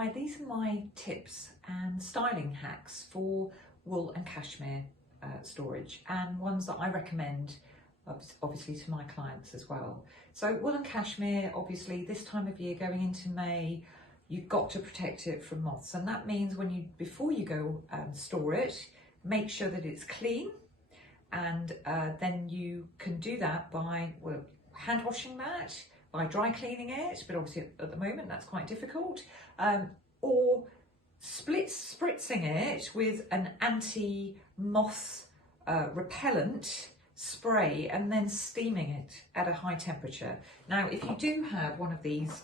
Hi, these are my tips and styling hacks for wool and cashmere storage, and ones that I recommend obviously to my clients as well. So wool and cashmere, obviously this time of year going into May, you've got to protect it from moths, and that means before you go store it, make sure that it's clean, and then you can do that by hand washing that, by dry cleaning it, but obviously at the moment that's quite difficult, or spritzing it with an anti-moth repellent spray and then steaming it at a high temperature. Now, if you do have one of these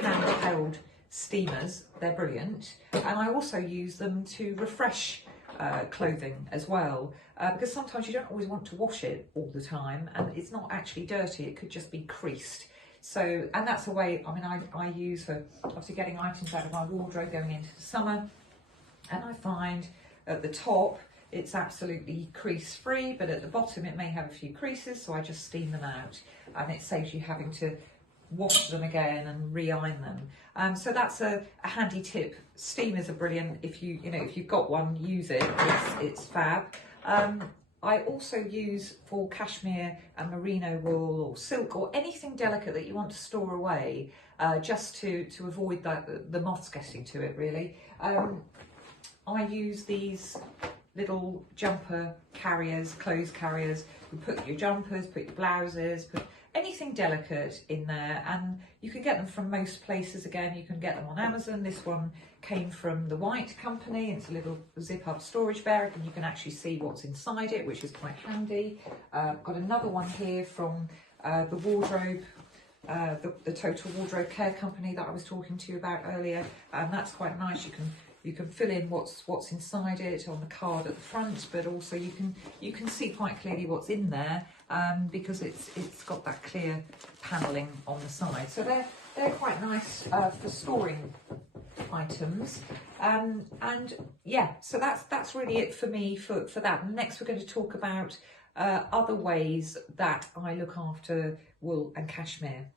handheld steamers, they're brilliant, and I also use them to refresh clothing as well, because sometimes you don't always want to wash it all the time, and it's not actually dirty, it could just be creased. So, and that's a way, I use for obviously getting items out of my wardrobe going into the summer, and I find at the top it's absolutely crease free, but at the bottom it may have a few creases, so I just steam them out, and it saves you having to wash them again and re-iron them. So that's a handy tip. Steamers are brilliant. If you've got one, use it. It's fab. I also use for cashmere and merino wool or silk or anything delicate that you want to store away, just to avoid the moths getting to it, really. I use these little jumper carriers, clothes carriers. You put your jumpers, put your blouses, put anything delicate in there, and you can get them from most places. Again, you can get them on Amazon. This one came from the White Company. It's a little zip-up storage bag, and you can actually see what's inside it, which is quite handy. Got another one here from the wardrobe, the Total Wardrobe Care Company that I was talking to you about earlier, and that's quite nice. You can fill in what's inside it on the card at the front, but also you can see quite clearly what's in there, because it's got that clear panelling on the side. So they're quite nice for storing items. And yeah, so that's really it for me for that. And next we're going to talk about other ways that I look after wool and cashmere.